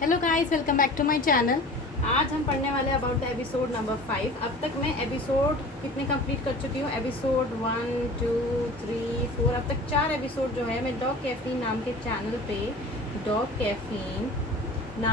Hello guys, welcome back to my channel. आज हम पढ़ने वाले हैं अबाउट द एपिसोड नंबर 5। अब तक मैं एपिसोड कितने कंप्लीट कर चुकी हूँ? एपिसोड 1 2 3 4, अब तक 4 एपिसोड जो है मैं डॉग कैफीन नाम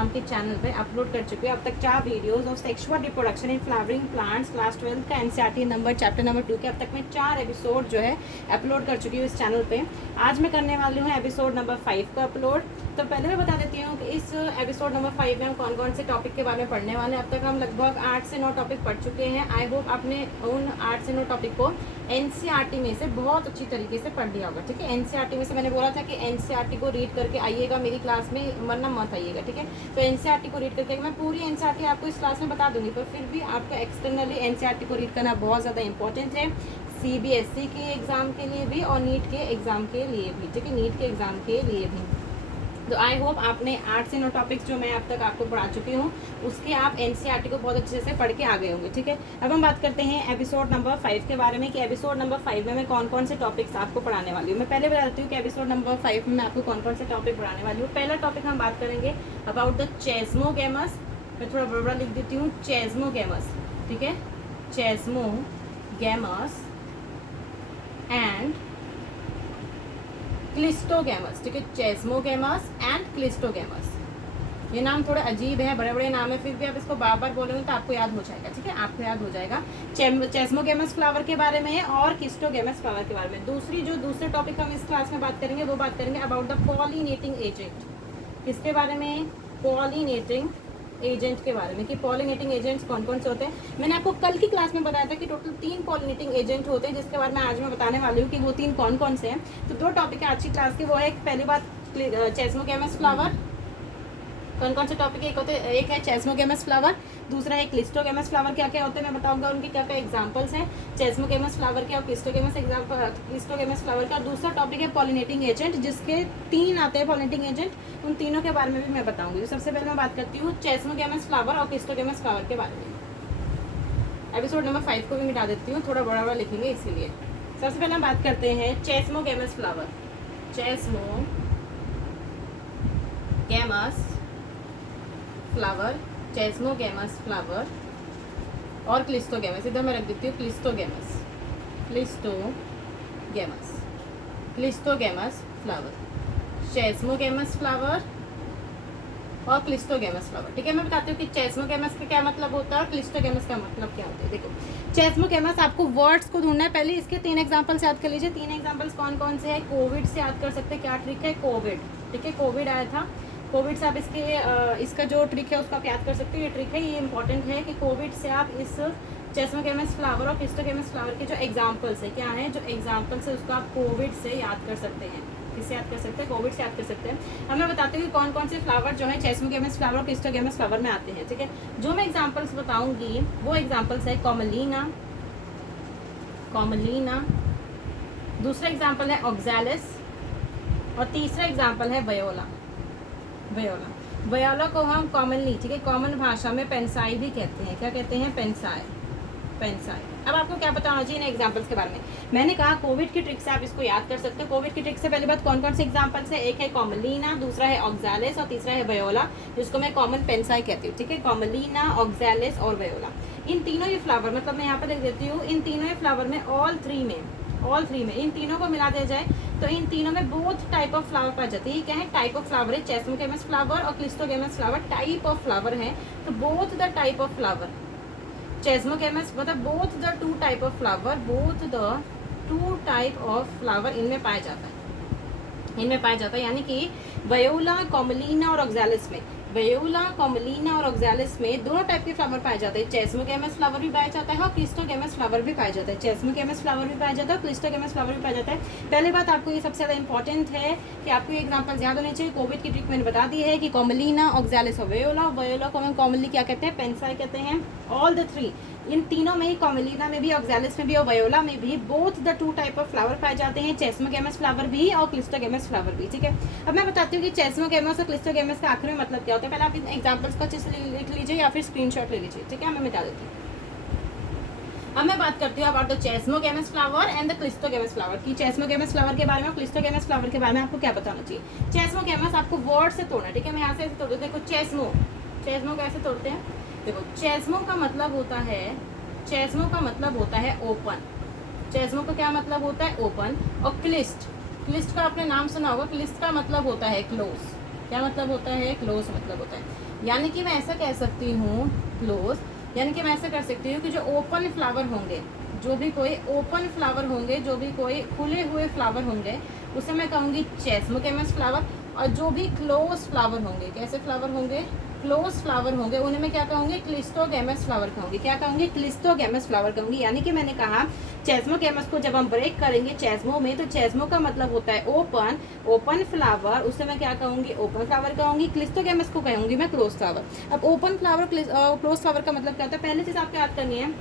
के चैनल पे अपलोड कर चुकी हूँ। अब तक 4 videos of sexual reproduction in flowering plants class 12 का एनसीईआरटी नंबर चैप्टर नंबर 2 के अब तक मैं 4 एपिसोड जो है अपलोड कर चुकी हूँ इस चैनल पे। आज मैं करने वाली हूँ एपिसोड नंबर 5 का अपलोड। तो पहले मैं बता देती हूँ कि इस एपिसोड नंबर 5 में हम कौन कौन से टॉपिक के बारे में पढ़ने वाले हैं। अब तक हम लगभग 8 से 9 टॉपिक पढ़ चुके हैं। आई होप आपने उन 8 से 9 टॉपिक को एनसीईआरटी में से बहुत अच्छी तरीके से पढ़ लिया होगा। ठीक है, एनसीईआरटी में से मैंने बोला था कि एनसीईआरटी को रीड करके आइएगा मेरी क्लास में, वरना मत आइएगा। ठीक है, तो एनसीईआरटी को रीड करके मैं पूरी एनसीईआरटी आपको इस क्लास में बता दूंगी, पर फिर भी आपको एक्सटर्नली एनसीईआरटी को रीड करना बहुत ज़्यादा इंपॉर्टेंट है, सीबीएसई के एग्ज़ाम के लिए भी और नीट के एग्ज़ाम के लिए भी। ठीक है, नीट के एग्ज़ाम के लिए भी। तो आई होप आपने 8 से 9 टॉपिक्स जो मैं अब तक आपको पढ़ा चुकी हूँ उसके आप एनसीईआरटी को बहुत अच्छे से पढ़ के आ गए होंगे। ठीक है, अब हम बात करते हैं एपिसोड नंबर 5 के बारे में कि एपिसोड नंबर 5 में मैं कौन कौन से टॉपिक्स आपको पढ़ाने वाली हूँ। मैं पहले बता देती हूँ कि एपिसोड नंबर 5 में मैं आपको कौन कौन से टॉपिक पढ़ाने वाली हूँ। पहला टॉपिक हम बात करेंगे अबाउट द चेस्मोगेमस। मैं थोड़ा बड़ा लिख देती हूँ, चेस्मोगेमस। ठीक है, चेस्मोगेमस एंड क्लिस्टोगेमस। ठीक है, चेस्मोगेमस एंड क्लिस्टोगेमस। ये नाम थोड़े अजीब है, बड़े बड़े नाम है, फिर भी आप इसको बार बार बोलोगे तो आपको याद हो जाएगा। ठीक है, आपको याद हो जाएगा। चेस्मोगेमस फ्लावर के बारे में है और क्लिस्टोगेमस फ्लावर के बारे में। दूसरे टॉपिक हम इस क्लास में बात करेंगे, वो बात करेंगे अबाउट द पॉलिनेटिंग एजेंट। किसके बारे में? पॉलिनेटिंग एजेंट के बारे में कि पॉलिनेटिंग एजेंट्स कौन कौन से होते हैं। मैंने आपको कल की क्लास में बताया था कि टोटल 3 पॉलिनेटिंग एजेंट होते हैं, जिसके बारे में आज मैं बताने वाली हूँ कि वो 3 कौन कौन से हैं। तो 2 टॉपिक है आज की क्लास के, वो है पहली बात चेस्मोगेमस फ्लावर। कौन कौन से टॉपिक एक है चेस्मोगेमस फ्लावर, दूसरा है क्लिस्टोगेमस फ्लावर। क्या क्या होते हैं मैं बताऊंगा, उनके क्या क्या एग्जांपल्स हैं चेस्मोगेमस फ्लावर के और क्लिस्टोगेमस फ्लावर का। और दूसरा टॉपिक है पॉलिनेटिंग एजेंट, जिसके 3 आते हैं पॉलिनेटिंग एजेंट। उन तीनों के बारे में भी मैं बताऊंगी। तो सबसे पहले मैं बात करती हूँ चेस्मोगेमस फ्लावर और क्लिस्टोगेमस फ्लावर के बारे में। एपिसोड नंबर 5 को भी मिटा देती हूँ, थोड़ा बड़ा बड़ा लिखेंगे इसीलिए। सबसे पहले हम बात करते हैं चेस्मोगेमस फ्लावर। चेस्मोगेमस फ्लावर और क्लिस्टोगेमस। इधर मैं रख देती हूँ क्लिस्टोगेमस फ्लावर, चेस्मोगेमस फ्लावर और क्लिस्टोगेमस फ्लावर। ठीक है, मैं बताती हूँ कि चेस्मोगेमस का क्या मतलब होता है और क्लिस्टोगेमस का मतलब क्या होता है। देखो, चेस्मोगेमस आपको वर्ड्स को ढूंढना है। पहले इसके 3 एग्जांपल्स याद कर लीजिए। 3 एग्जांपल्स कौन कौन से हैं? कोविड से याद कर सकते हैं। क्या ट्रिक है? कोविड। ठीक है, कोविड आया था, कोविड से आप इसका जो ट्रिक है उसको आप याद कर सकते हो। ये ट्रिक है, ये इंपॉर्टेंट है कि कोविड से आप इस चेस्मोगेमस फ्लावर और क्लिस्टोगेमस फ्लावर के जो एग्जांपल्स है, क्या है जो एग्जांपल्स है उसको आप कोविड से याद कर सकते हैं। किससे याद कर सकते हैं? कोविड से याद कर सकते हैं। अब मैं बताती हूँ कि कौन कौन से फ्लावर जो है चेस्मोगेमस फ्लावर और क्लिस्टोगेमस फ्लावर में आते हैं। ठीक है, जो मैं एग्जांपल्स बताऊंगी वो एग्जांपल्स है कॉमलीना, दूसरा एग्जांपल है ऑक्सैलिस और तीसरा एग्जांपल है वयोला। वयोला को हम कॉमनली, ठीक है, कॉमन भाषा में पेंसाई भी कहते हैं। क्या कहते हैं? पेंसाई। अब आपको क्या पता होना चाहिए इन एग्जांपल्स के बारे में? मैंने कहा कोविड की ट्रिक से आप इसको याद कर सकते हो। कोविड की ट्रिक से पहली बात कौन कौन से एग्जांपल्स है? एक है कॉमलीना, दूसरा है ऑक्सैलिस और तीसरा है वयोला, जिसको मैं कॉमन पेंसाई कहती हूँ। ठीक है, कॉमलीना, ऑक्सैलिस और वयोला, इन तीनों ये फ्लावर, मतलब मैं यहाँ पर लिख देती हूँ, इन तीनों ये फ्लावर में ऑल थ्री में इन तीनों को मिला दिया जाए तो इन तीनों में बोथ टाइप ऑफ फ्लावर पाई जाती है। क्या है? टाइप ऑफ फ्लावर है। चेस्मोगेमस फ्लावर और cleistogamous flower type of flower है। तो both the type of flower, chasmogamous मतलब both the two type of flower इनमें पाया जाता है। यानी कि वयोला, कॉमलीना और ऑक्सैलिस में दोनों टाइप के फ्लावर पाए जाते हैं। चेस्मोगेमस फ्लावर भी पाया जाता है और क्लिस्टोगेमस फ्लावर भी पाया जाता है। चेस्मोगेमस फ्लावर भी पाया जाता है और क्लिस्टोगेमस फ्लावर भी पाया जाता है। पहले बात आपको ये सबसे ज़्यादा इंपॉर्टेंट है कि आपको ये एग्जांपल्स याद होने चाहिए। कोविड की ट्रिक मैंने बता दी है कि कॉमलीना, ऑक्सैलिस और वयोला को हम कॉमनली क्या कहते हैं? पेंसाई कहते हैं। ऑल द थ्री, इन तीनों में ही, कॉमलीना में भी, ऑक्सैलिस में भी और वयोला में भी both the two type of flower पाए जाते हैं। चेस्मोगेमस फ्लावर भी और क्लिस्टोगेमस फ्लावर भी। ठीक है, अब मैं बताती हूँ कि चेस्मोगेमस और क्लिस्टोगेमस का आखिर में मतलब क्या होता है। पहले आप इन एग्जांपल्स को अच्छे से लिख लीजिए या फिर स्क्रीनशॉट ले लीजिए। ठीक है, मैं मिटा देती हूँ। अब मैं बात करती हूँ about the chasmogamous flower and the cleistogamous flower की चेस्मोगैमस फ्लावर के बारे में और क्लिस्टोगैमस फ्लावर के बारे में आपको क्या बताना चाहिए। चेस्मोगैमस आपको वर्ड से तोड़ना है, ठीक है। मैं यहाँ से ऐसे तोड़ दूँ, देखो चेस्मो कैसे तोड़ते हैं, देखो चेस्मो का मतलब होता है, चेस्मो का मतलब होता है ओपन, चेस्मो का क्या मतलब होता है ओपन। और क्लिस्ट का आपने नाम सुना होगा, क्लिस्ट का मतलब होता है क्लोज। क्या मतलब होता है, क्लोज मतलब होता है। यानी कि मैं ऐसा कह सकती हूँ क्लोज, यानी कि मैं ऐसा कर सकती हूँ कि जो ओपन फ्लावर होंगे, जो भी कोई ओपन फ्लावर होंगे, जो भी कोई खुले हुए फ्लावर होंगे, उसे मैं कहूँगी चेस्मोगैमस फ्लावर। और जो भी क्लोज फ्लावर होंगे, कैसे फ्लावर होंगे, क्लोज फ्लावर होंगे, उन्हें मैं क्या कहूँगी, क्लिस्टोगैमस फ्लावर कहूँगी। क्या कहूँगी, क्लिस्टोगैमस फ्लावर कहूँगी। यानी कि मैंने कहा चेस्मोगैमस को जब हम ब्रेक करेंगे चेस्मो में, तो चेस्मो का मतलब होता है ओपन फ्लावर, उसे मैं क्या कहूँगी, ओपन फ्लावर कहूँगी। क्लिस्टोगैमस को कहूँगी मैं क्लोज फ्लावर। अब ओपन फ्लावर क्लोज फ्लावर का मतलब क्या होता है, पहले चीज़ आपको याद करनी है,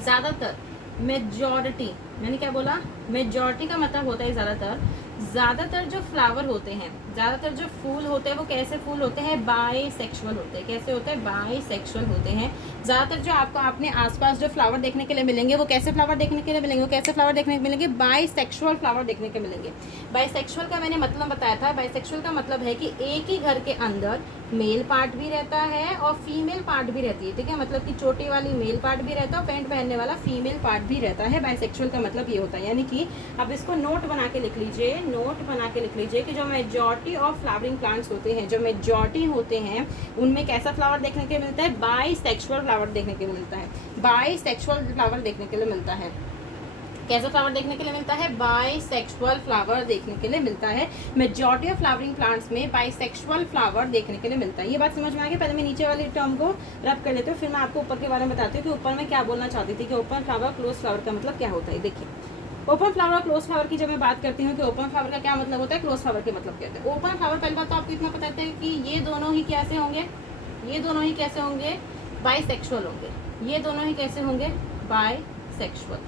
ज़्यादातर, मेजॉरिटी, मैंने क्या बोला, मेजॉरिटी का मतलब होता है ज़्यादातर जो फ्लावर होते हैं, ज़्यादातर जो फूल होते हैं वो कैसे फूल होते हैं, बाइसेक्सुअल होते हैं। कैसे होते हैं, बाइसेक्सुअल होते हैं। ज़्यादातर जो आपको अपने आसपास जो फ्लावर देखने के लिए मिलेंगे वो कैसे फ्लावर देखने के लिए मिलेंगे, वो कैसे फ्लावर देखने के मिलेंगे, बाइसेक्सुअल फ्लावर देखने के मिलेंगे। बाइसेक्सुअल का मैंने मतलब बताया था, बाइसेक्सुअल का मतलब है कि एक ही घर के अंदर मेल पार्ट भी रहता है और फीमेल पार्ट भी रहती है, ठीक है। मतलब कि चोटी वाली मेल पार्ट भी रहता है और पैंट पहनने वाला फीमेल पार्ट भी रहता है। बाइसेक्सुअल का मतलब ये होता है। यानी कि अब इसको नोट बना के लिख लीजिए, कि जो मेजॉरिटी ऑफ फ्लावरिंग प्लांट्स होते हैं, जो मेजॉरिटी होते हैं, उनमें कैसा फ्लावर देखने के मिलता है, बाइसेक्सुअल फ्लावर देखने के लिए मिलता है। बाइसेक्सुअल फ्लावर देखने के लिए मिलता है। कैसा फ्लावर देखने के लिए मिलता है, बाइसेक्सुअल फ्लावर देखने के लिए मिलता है। मेजॉरिटी ऑफ फ्लावरिंग प्लांट्स में बाइसेक्सुअल फ्लावर देखने के लिए मिलता है। ये बात समझ में आ गई। पहले मैं नीचे वाली टर्म को रब कर लेती हूँ, फिर मैं आपको ऊपर के बारे में बताती हूँ कि ऊपर में क्या बोलना चाहती थी कि ओपन फ्लावर क्लोज फ्लावर का मतलब क्या होता है। देखिए, ओपन फ्लावर और क्लोज फ्लावर की जब मैं बात करती हूँ कि ओपन फ्लावर का क्या मतलब होता है, क्लोज फ्लावर के मतलब क्या होता है। ओपन फ्लावर पहली बात तो आपको इतना पता है कि ये दोनों ही कैसे होंगे, ये दोनों ही कैसे होंगे, बाइसेक्सुअल होंगे। ये दोनों ही कैसे होंगे, बाइसेक्सुअल,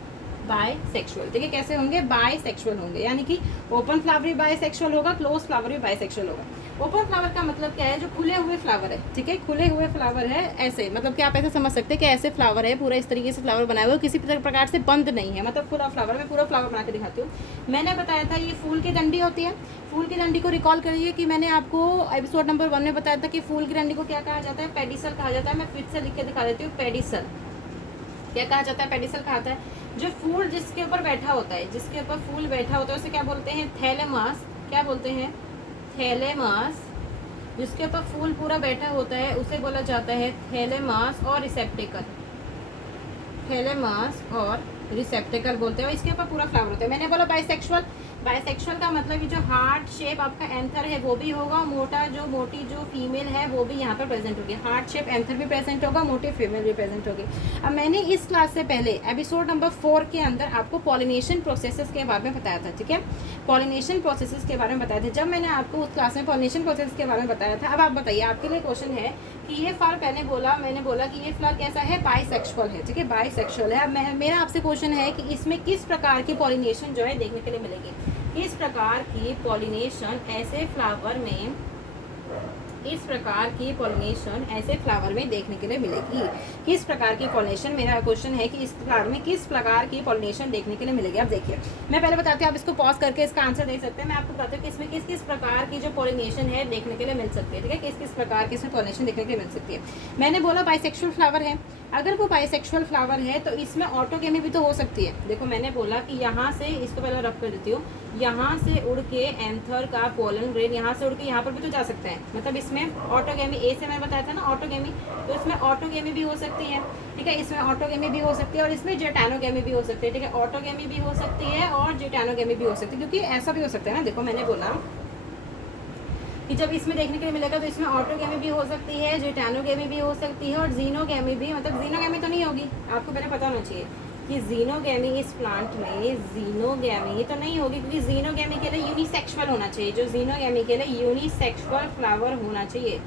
ठीक है। कैसे होंगे, बाइसेक्सुअल होंगे। यानी कि ओपन फ्लावर भी बाइसेक्सुअल होगा, क्लोज फ्लावर भी बाइसेक्सुअल होगा। ओपन फ्लावर का मतलब क्या है, जो खुले हुए फ्लावर है, ठीक है, खुले हुए फ्लावर है। ऐसे मतलब कि आप ऐसे समझ सकते हैं कि ऐसे फ्लावर है, पूरा इस तरीके से फ्लावर बनाया हुआ, किसी प्रकार से बंद नहीं है, मतलब पूरा फ्लावर। मैं पूरा फ्लावर बना के दिखाती हूँ। मैंने बताया था ये फूल की डंडी होती है। फूल की डंडी को रिकॉल करिए कि मैंने आपको एपिसोड नंबर 1 में बताया था कि फूल की डंडी को क्या कहा जाता है, पेडिसल कहा जाता है। मैं फिर से लिख के दिखा देती हूँ, पेडिसल क्या कहा जाता है, पेडिसल कहा जाता है। जो फूल जिसके ऊपर बैठा होता है, जिसके ऊपर फूल बैठा होता है उसे क्या बोलते हैं, थैलेमस। क्या बोलते हैं, थैलेमस। जिसके ऊपर फूल पूरा बैठा होता है उसे बोला जाता है थैलेमस और रिसेप्टेकल। थैलेमस और रिसेप्टेकल बोलते हैं। इसके ऊपर पूरा फ्लावर होता है। मैंने बोला बाइसेक्सुअल, बाइसेक्सुअल का मतलब कि जो हार्ट शेप आपका एंथर है वो भी होगा, मोटी जो फीमेल है वो भी यहाँ पर प्रेजेंट होगी। हार्ट शेप एंथर भी प्रेजेंट होगा, मोटी फीमेल भी प्रेजेंट होगी। अब मैंने इस क्लास से पहले एपिसोड नंबर 4 के अंदर आपको पॉलिनेशन प्रोसेसेस के बारे में बताया था, ठीक है। पॉलिनेशन प्रोसेसेस के बारे में बताया था जब मैंने आपको उस क्लास में पॉलिनेशन प्रोसेस के बारे में बताया था। अब आप बताइए, आपके लिए क्वेश्चन है कि ये फ्लावर मैंने बोला कि ये फ्लावर कैसा है, बाइसेक्सुअल है, ठीक है, बाइसेक्सुअल है। अब मेरा आपसे क्वेश्चन है कि इसमें किस प्रकार की पॉलिनेशन जो है देखने के लिए मिलेगी, किस प्रकार की पॉलिनेशन ऐसे फ्लावर में, इस प्रकार की पॉलिनेशन ऐसे फ्लावर में देखने के लिए मिलेगी। किस प्रकार की पॉलिनेशन, मेरा क्वेश्चन है कि इस फ्लावर में किस प्रकार की पॉलिनेशन देखने के लिए मिलेगी। अब देखिए, मैं पहले बताती हूँ, आप इसको पॉज करके इसका आंसर देख सकते हैं। मैं आपको बताती हूँ कि इसमें किस किस प्रकार की जो पॉलिनेशन है देखने के लिए मिल सकती है, ठीक है, किस किस प्रकार की इसमें पॉलिनेशन देखने के लिए मिल सकती है। मैंने बोला बाइसेक्सुअल फ्लावर है। अगर वो बाइसेक्सुअल फ्लावर है तो इसमें ऑटोगेमी भी तो हो सकती है। देखो, मैंने बोला कि यहाँ से, इसको पहले रब कर देती हूँ, यहाँ से उड़ के एंथर का पोलन ग्रेन यहाँ से उड़ के यहाँ पर भी तो जा सकते हैं। मतलब इसमें ऑटोगेमी, ए से मैंने बताया था ना ऑटोगेमी, तो इसमें ऑटोगेमी भी हो सकती है, ठीक है, इसमें ऑटोगेमी भी हो सकती है और इसमें जेटानोगेमी भी हो सकती है, ठीक है। ऑटोगेमी भी हो सकती है और जेटानोगेमी भी हो सकती है, क्योंकि ऐसा भी हो सकता है ना। देखो, मैंने बोला कि जब इसमें देखने के लिए मिलेगा तो इसमें ऑटोगेमी भी हो सकती है, जेटानोगेमी भी हो सकती है और जीनोगेमी भी। मतलब जीनोगेमी तो नहीं होगी, आपको पहले पता होना चाहिए कि जीनोगेमी इस प्लांट में जीनोगेमी तो नहीं होगी, क्योंकि जीनोगेमी के लिए यूनिसेक्सुअल होना चाहिए। जो जीनोगेमी के लिए यूनिसेक्सुअल फ्लावर होना चाहिए,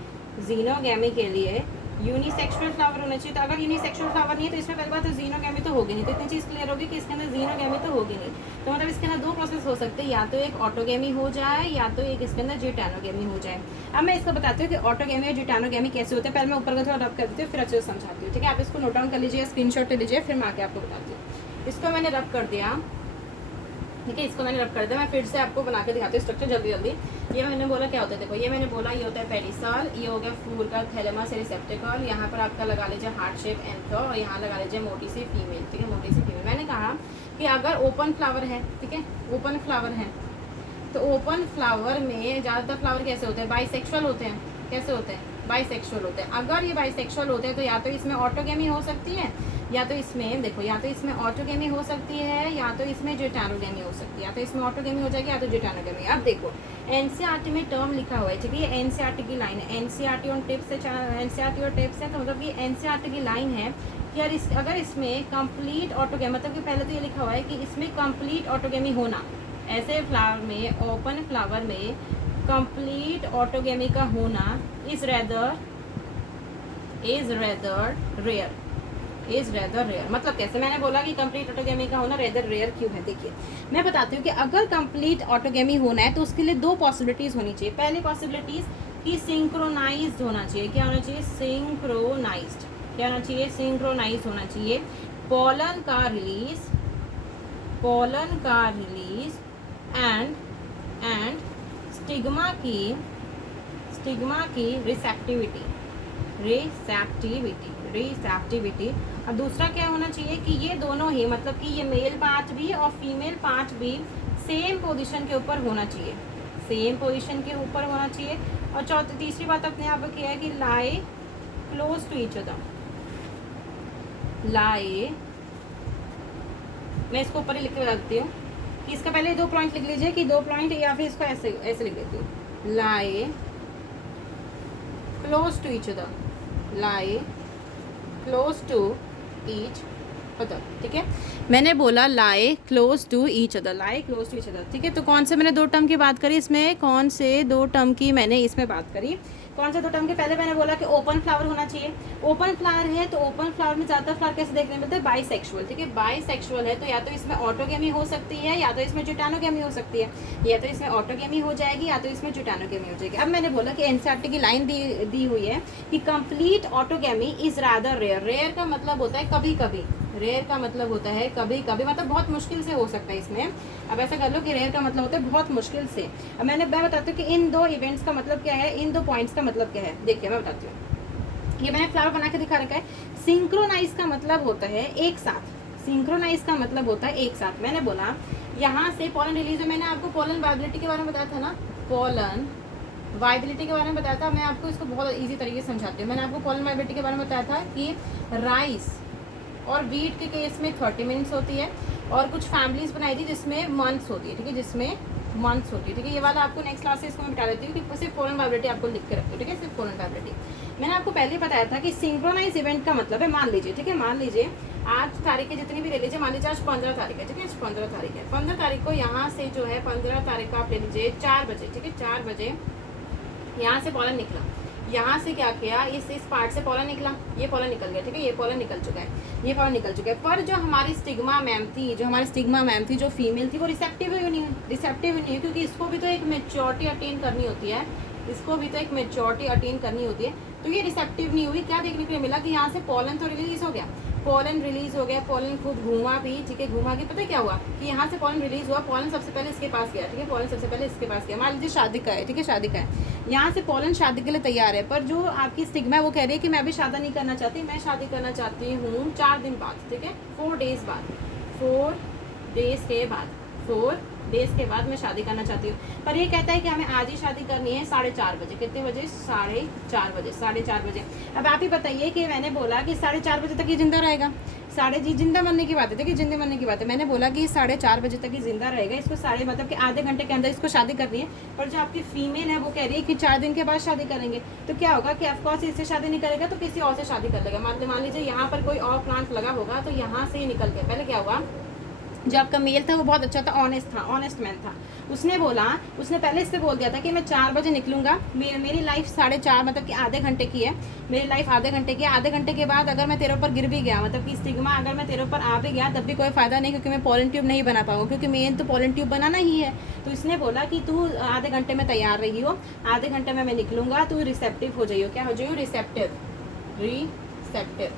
जीनोगेमी के लिए यूनिसेक्सुअल फ्लावर होना चाहिए। तो अगर यूनिसेक्सुअल फ्लावर नहीं है तो इसमें पहली बात तो जीनोगैमी तो होगी नहीं, तो इतनी चीज़ क्लियर होगी कि इसके अंदर जीनोगैमी तो होगी नहीं। तो मतलब इसके अंदर दो प्रोसेस हो सकते हैं, या तो एक ऑटोगैमी हो जाए या तो एक इसके अंदर जिटानोगैमी हो जाए। अब मैं इसको बताती हूँ कि ऑटोगैमी और जिटानोगैमी कैसे होते हैं। पहले मैं ऊपर का थोड़ा रब कर देती हूँ, फिर अच्छे से समझाती हूँ, ठीक है। आप इसको नोट डाउन कर लीजिए, स्क्रीनशॉट ले लीजिए, फिर मैं आके आपको बताती हूँ। इसको मैंने रब कर दिया, ठीक है, इसको मैंने रब कर दिया। मैं फिर से आपको बना के दिखाती हूँ स्ट्रक्चर जल्दी जल्दी। ये मैंने बोला क्या होता है, देखो ये मैंने बोला ये होता है पेडिसल, ये हो गया फूल का थैलेमस रिसेप्टिकल, यहाँ पर आपका लगा लीजिए हार्ट शेप एंथर, और यहाँ लगा लीजिए मोटी सी फीमेल, ठीक है, मोटी सी फीमेल। मैंने कहा कि अगर ओपन फ्लावर है, ठीक है, ओपन फ्लावर है, तो ओपन फ्लावर में ज़्यादातर फ्लावर कैसे होते हैं, बाइसेक्सुअल होते हैं। कैसे होते हैं, बाइसेक्सुअल होते हैं। अगर ये बाइसेक्सुअल होते हैं तो या तो इसमें ऑटोगैमी हो सकती है, या तो इसमें देखो, या तो इसमें ऑटोगैमी हो सकती है, या तो इसमें जिटानोगैमी हो सकती है, या तो इसमें ऑटोगैमी हो जाएगी या तो जिटानोगैमी। अब देखो एनसीईआरटी में टर्म लिखा हुआ है, ठीक है, ये एनसीईआरटी की लाइन है, एनसीईआरटी ऑन टिप्स है, एनसीईआरटी और टिप्स है, तो मतलब ये एनसीईआरटी की लाइन है कि यार अगर इसमें कंप्लीट ऑटोगैमी, मतलब कि पहले तो ये लिखा हुआ है कि इसमें कंप्लीट ऑटोगैमी होना, ऐसे फ्लावर में, ओपन फ्लावर में कंप्लीट ऑटोगैमी का होना is rather rare, is rather rare. मतलब कैसे, मैंने बोला कि कंप्लीट ऑटोगैमी का होना रेदर रेयर क्यों है। देखिए मैं बताती हूँ कि अगर कंप्लीट ऑटोगैमी होना है तो उसके लिए दो पॉसिबिलिटीज होनी चाहिए। पहली पॉसिबिलिटीज कि सिंक्रोनाइज्ड होना चाहिए। क्या होना चाहिए, सिंक्रोनाइज्ड। क्या होना चाहिए, सिंक्रोनाइज्ड होना चाहिए। पोलन का रिलीज एंड स्टिग्मा की रिसेप्टिविटी। अब दूसरा क्या होना चाहिए कि ये दोनों ही, मतलब कि ये मेल पार्ट भी और फीमेल पार्ट भी सेम पोजीशन के ऊपर होना चाहिए, सेम पोजीशन के ऊपर होना चाहिए। और तीसरी बात अपने यहाँ पर क्या है कि लाई क्लोज टू ईच अदर, लाई, मैं इसको ऊपर ही लिख के रखती हूँ कि इसका पहले दो पॉइंट लिख लीजिए कि दो पॉइंट, या फिर इसको ऐसे ऐसे लिख देती हूँ, lie close to each other, lie close to each other, ठीक है। मैंने बोला lie close to each other, lie close to each other, ठीक है। तो कौन से मैंने दो टर्म की बात करी इसमें, कौन से दो टर्म की मैंने इसमें बात करी, कौन से दो टर्म के, पहले मैंने बोला कि ओपन फ्लावर होना चाहिए। ओपन फ्लावर है तो ओपन फ्लावर में ज़्यादातर फ्लावर कैसे देखने मिलते हैं, बाइसेक्सुअल, ठीक है। बाइसेक्सुअल है तो या तो इसमें ऑटोगैमी हो सकती है या तो इसमें जिटानोगैमी हो सकती है, या तो इसमें ऑटोगैमी हो जाएगी या तो इसमें जिटानोगैमी हो जाएगी। अब मैंने बोला कि एनसीईआरटी की लाइन दी हुई है कि complete autogamy is rather rare. Rare का मतलब होता है कभी कभी, रेयर का मतलब होता है कभी कभी, मतलब बहुत मुश्किल से हो सकता है इसमें। अब ऐसा कर लो कि रेयर का मतलब होता है बहुत मुश्किल से। अब मैं बताती हूँ कि इन दो इवेंट्स का मतलब क्या है, इन दो पॉइंट्स का मतलब क्या है। देखिए मैं बताती हूँ, ये मैंने फ्लावर बना के दिखा रखा है। सिंक्रोनाइज का मतलब होता है एक साथ, सिंक्रोनाइज का मतलब होता है एक साथ। मैंने बोला यहाँ से पोलन रिलीज, मैंने आपको पोलन वाइबिलिटी के बारे में बताया था ना, पोलन वाइबिलिटी के बारे में बताया था। मैं आपको इसको बहुत ईजी तरीके से समझाती हूँ। मैंने आपको पोलन वाइबिलिटी के बारे में बताया था कि राइस और वीट के केस में 30 मिनट्स होती है, और कुछ फैमिलीज बनाई थी जिसमें मंथ्स होती है, ठीक है, जिसमें मंथ्स होती है, ठीक है। ये वाला आपको नेक्स्ट क्लास से इसको मैं बता देती हूँ कि सिर्फ पोलन वाइबिलिटी आपको लिख के रखती हूँ, ठीक है, सिर्फ पोलन वाइबिलिटी। मैंने आपको पहले बताया था कि सिंक्रोनाइज इवेंट का मतलब है, मान लीजिए, ठीक है, मान लीजिए आज तारीख जितनी भी ले लीजिए, मान लीजिए आज 15 तारीख है, ठीक है, 15 तारीख है। 15 तारीख को यहाँ से जो है 15 तारीख को आप ले लीजिए 4 बजे, ठीक है, 4 बजे यहाँ से पोलन निकला, यहाँ से क्या किया, इस पार्ट से पोलन निकला, ये पोलन निकल गया, ठीक है, ये पोलन निकल चुका है, ये पोलन निकल चुका है। पर जो हमारी स्टिग्मा मैम थी, जो फीमेल थी, वो रिसेप्टिव ही नहीं है, क्योंकि इसको भी तो एक मेच्योरिटी अटेन करनी होती है, तो ये रिसेप्टिव नहीं हुई। क्या देखने के लिए मिला कि यहाँ से पोलन तो रिलीज हो गया, पोलन खूब घूमा भी, ठीक है, घूमा के पता है क्या हुआ कि यहाँ से पोलन रिलीज हुआ, पोलन सबसे पहले इसके पास गया, ठीक है, पोलन सबसे पहले इसके पास गया। मान लीजिए शादी का है, ठीक है, शादी का है, यहाँ से पोलन शादी के लिए तैयार है, पर जो आपकी स्टिग्मा है वो कह रही है कि मैं अभी शादी नहीं करना चाहती, मैं शादी करना चाहती हूँ 4 दिन बाद, ठीक है, 4 डेज के बाद मैं शादी करना चाहती हूँ। पर ये कहता है कि हमें आज ही शादी करनी है 4:30 बजे। कितने बजे, 4:30 बजे। अब आप ही बताइए कि मैंने बोला कि 4:30 बजे तक ये जिंदा रहेगा, जिंदा मरने की बात है, देखिए जिंदा मरने की बात है। मैंने बोला कि 4:30 बजे तक ये जिंदा रहेगा, इसको मतलब कि आधे घंटे के अंदर इसको शादी करनी है। पर जो आपकी फीमेल है वो कह रही है कि 4 दिन के बाद शादी करेंगे, तो क्या होगा कि ऑफकोर्स इससे शादी नहीं करेगा तो किसी और से शादी कर लेगा। मान लीजिए यहाँ पर कोई और प्लांट लगा होगा तो यहाँ से ही निकल के, पहले क्या हुआ, जो आपका मेल था वो बहुत अच्छा था, ऑनेस्ट मैन था। उसने बोला, उसने पहले इससे बोल दिया था कि मैं 4 बजे निकलूंगा, मेरी लाइफ 4:30 मतलब कि आधे घंटे की है, मेरी लाइफ आधे घंटे की है। आधे घंटे के बाद अगर मैं तेरे ऊपर गिर भी गया, मतलब कि स्टिग्मा अगर मैं तेरे ऊपर आ भी गया तब भी कोई फ़ायदा नहीं, क्योंकि मैं पोलन ट्यूब नहीं बना पाऊँगा, क्योंकि मेन तो पोलन ट्यूब बनाना ही है। तो इसने बोला कि तू आधे घंटे में तैयार रही हो, आधे घंटे में मैं निकलूंगा, तू रिसेप्टिव हो जाइयो। क्या हो जाइयो? रिसेप्टिव,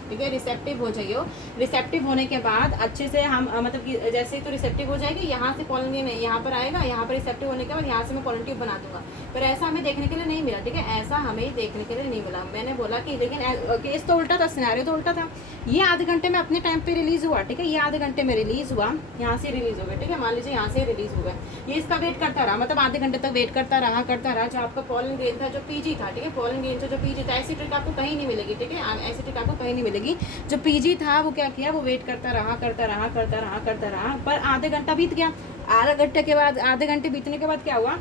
ठीक है, रिसेप्टिव हो जाइए। रिसेप्टिव होने के बाद अच्छे से हम मतलब कि जैसे ही तो रिसेप्टिव हो जाएगी, यहाँ से पोलन ग्रेन यहाँ पर आएगा, यहाँ पर रिसेप्टिव होने के बाद यहाँ से मैं पोलन ट्यूब बना दूंगा। पर ऐसा हमें देखने के लिए नहीं मिला, ठीक है, ऐसा हमें देखने के लिए नहीं मिला। मैंने बोला कि लेकिन केस तो उल्टा था, सिनेरियो तो उल्टा था। ये आधे घंटे में अपने टाइम पे रिलीज हुआ, ठीक है, ये आधे घंटे में रिलीज हुआ, यहाँ से रिलीज हो गया, ठीक है, मान लीजिए यहाँ से रिलीज हो गया। ये इसका वेट करता रहा, मतलब आधे घंटे तक वेट करता रहा। जो आपका पोलन ग्रेन था, जो पीजी था, ठीक है, पोलन ग्रेन से जो पीजी था, ऐसी ट्रिक आपको कहीं नहीं मिलेगी, ठीक है, ऐसी ट्रिक आपको कहीं नहीं मिलेगी। जो पीजी था वो क्या किया, वो वेट करता रहा, पर आधे घंटा बीत गया। आधे घंटे बीतने के बाद क्या हुआ?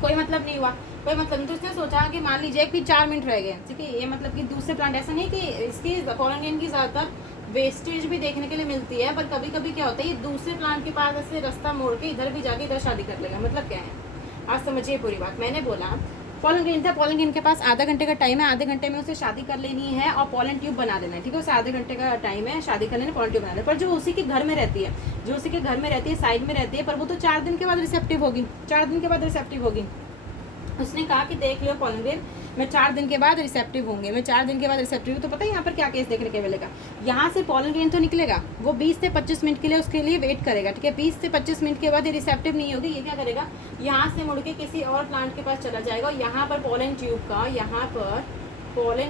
कोई मतलब नहीं हुआ, कोई मतलब नहीं। तो उसने सोचा कि मान लीजिए कि 4 मिनट रह गए, ठीक है, ये मतलब कि दूसरे प्लांट, ऐसा नहीं कि इसकी पोलन ग्रेन की ज़्यादातर वेस्टेज भी देखने के लिए मिलती है, पर कभी कभी क्या होता है, ये दूसरे प्लांट के पास ऐसे रास्ता मोड़ के इधर भी जाके इधर शादी कर लेगा। मतलब क्या है, आज समझिए पूरी बात। मैंने बोला पोलन ग्रेन था, पोलन ग्रेन के पास आधा घंटे का टाइम है, आधे घंटे में उसे शादी कर लेनी है और पोलन ट्यूब बना लेना है, ठीक है, उसे आधे घंटे का टाइम है, शादी कर लेना, पोलन ट्यूब बना लेना। पर जो उसी के घर में रहती है, साइड में रहती है, पर वो तो 4 दिन के बाद रिसेप्टिव होगी। उसने कहा कि देख लो पोलन ग्रेन, मैं 4 दिन के बाद रिसेप्टिव होंगे, तो पता है यहाँ पर क्या केस देखने के मिलेगा। यहाँ से पोलन ग्रेन तो निकलेगा, वो 20 से 25 मिनट के लिए उसके लिए वेट करेगा, ठीक है, 20 से 25 मिनट के बाद ये रिसेप्टिव नहीं होगी। ये क्या करेगा, यहाँ से मुड़ के किसी और प्लांट के पास चला जाएगा और यहाँ पर पोलन